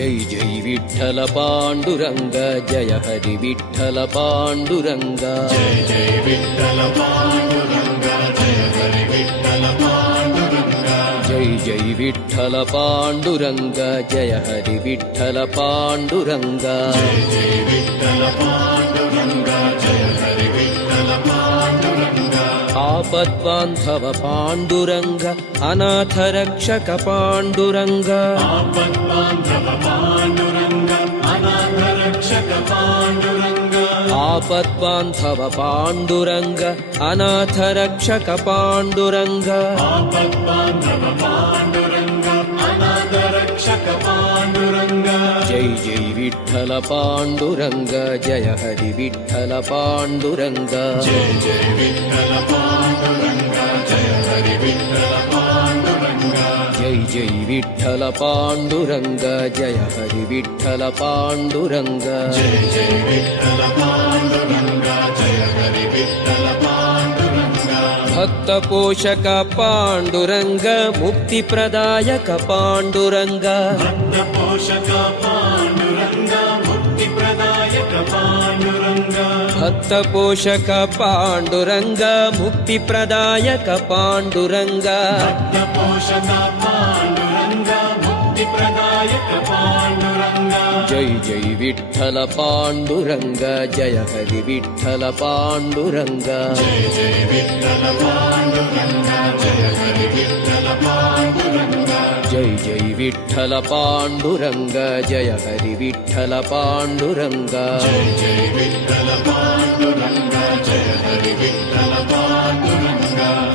जय जय विठ्ठल पांडुरंग जय हरि विठ्ठल पांडुरंग जय जय विठ्ठल पांडुरंग जय हरि विठ्ठल पांडुरंग जय जय विठ्ठल पांडुरंग जय हरि विठ्ठल पांडुरंग जय जय विठ्ठल पांडुरंग जय हरि विठ्ठल पांडुरंग आपद्बांधव पांडुरंग अनाथ रक्षक पांडुरंग आपद्बांधव पांडुरंग अनाथ रक्षक पांडुरंग आपद्बांधव पांडुरंग अनाथ रक्षक पांडुरंग आपद्बांधव पांडुरंग अनाथ रक्षक पांडुरंग जय जय विठ्ठल पांडुरंग जय हरि विठ्ठल पांडुरंग जय जय विठ्ठल पांडुरंग जय हरि विठ्ठल पांडुरंग जय जय विठ्ठल पांडुरंग जय हरि विठ्ठल पांडुरंग जय जय विठ्ठल पांडुरंग जय हरि विठ्ठल पांडुरंग भक्त पोषक पांडुरंग मुक्ति प्रदायक पांडुरंग भक्त पोषक पांडुरंग मुक्ति प्रदायक पांडुरंग भक्त पोषक पांडुरंग मुक्ति प्रदायक पांडुरंग भक्त पोषक पांडुरंग मुक्ति प्रदायक पांडुरंग जय जय विठ्ठल पांडुरंग जय हरि विठ्ठल पांडुरंग जय जय विठ्ठल पांडुरंग जय हरि विठ्ठल पांडुरंग जय जय विठ्ठल पांडुरंग जय हरि विठ्ठल पांडुरंग जय जय विठ्ठल पांडुरंग जय हरि विठ्ठल पांडुरंग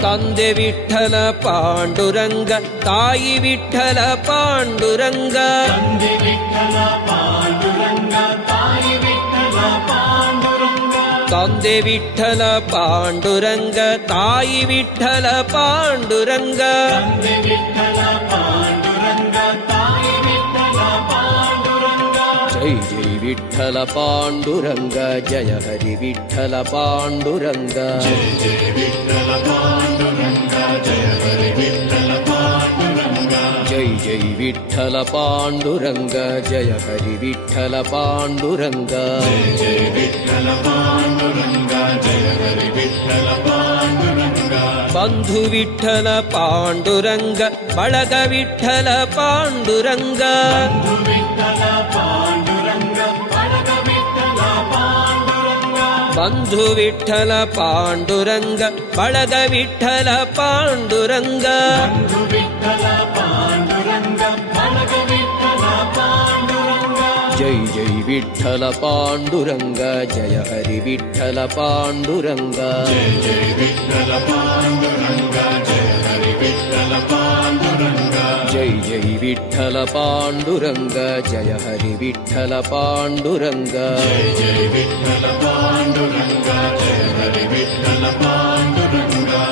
ತಂದೆ ವಿಠ್ಠಲ ಪಾಂಡುರಂಗ ತಾಯಿ ವಿಠ್ಠಲ ಪಾಂಡುರಂಗ ತಂದೆ ವಿಠ್ಠಲ ಪಾಂಡುರಂಗ ತಾಯಿ ವಿಠ್ಠಲ ಪಾಂಡುರಂಗ ತಂದೆ ವಿಠ್ಠಲ ಪಾಂಡುರಂಗ ತಾಯಿ ವಿಠ್ಠಲ ಪಾಂಡುರಂಗ ತಂದೆ ವಿಠ್ಠಲ ಪಾಂಡುರಂಗ ತಾಯಿ ವಿಠ್ಠಲ ಪಾಂಡುರಂಗ ಜೈ ಜೈ ವಿಠ್ಠಲ ಪಾಂಡುರಂಗ ಜಯ ಹರಿ ವಿಠ್ಠಲ ಪಾಂಡುರಂಗ ಜಯ ಜಯ ವಿಠ್ಠಲ ಪಾಂಡುರಂಗ ಜಯ ಹರಿ ವಿಠ್ಠಲ ಪಾಂಡುರಂಗ ಜೈ ಜೈ ವಿಠ್ಠಲ ಪಾಂಡುರಂಗ ಜಯ ಹರಿ ವಿಠ್ಠಲ ಪಾಂಡುರಂಗ ಜಯ ಜಯ ವಿಠ್ಠಲ ಪಾಂಡುರಂಗ ಜಯ ಹರಿ ವಿಠ್ಠಲ ಪಾಂಡುರಂಗ ಬಂಧು ವಿಠ್ಠಲ ಪಾಂಡುರಂಗ ಬಳಗ ವಿಠ್ಠಲ ಪಾಂಡುರಂಗ ಬಂಧು ವಿಠ್ಠಲ ಪಾಂಡುರಂಗ ಬಳಗ ವಿಠ್ಠಲ ಪಾಂಡುರಂಗ ಬಂಧು ವಿಠ್ಠಲ ಪಾಂಡುರಂಗ ಬಳಗ ವಿಠ್ಠಲ ಪಾಂಡುರಂಗ ಬಂಧು ವಿಠ್ಠಲ ಪಾಂಡುರಂಗ ಬಳಗ ವಿಠ್ಠಲ ಪಾಂಡುರಂಗ ಜೈ ಜೈ ವಿಠ್ಠಲ ಪಾಂಡುರಂಗ ಜಯ ಹರಿ ವಿಠ್ಠಲ ಪಾಂಡುರಂಗ ಜಯ ಜಯ ವಿಠ್ಠಲ ಪಾಂಡುರಂಗ ಜಯ ಹರಿ ವಿಠ್ಠಲ ಪಾಂಡುರಂಗ ಜೈ ಜೈ ವಿಠ್ಠಲ ಪಾಂಡುರಂಗ ಜಯ ಹರಿ ವಿಠ್ಠಲ ಪಾಂಡುರಂಗ ಜಯ ಜಯ ವಿಠ್ಠಲ ಪಾಂಡುರಂಗ ಜಯ ಹರಿ ವಿಠ್ಠಲ ಪಾಂಡುರಂಗ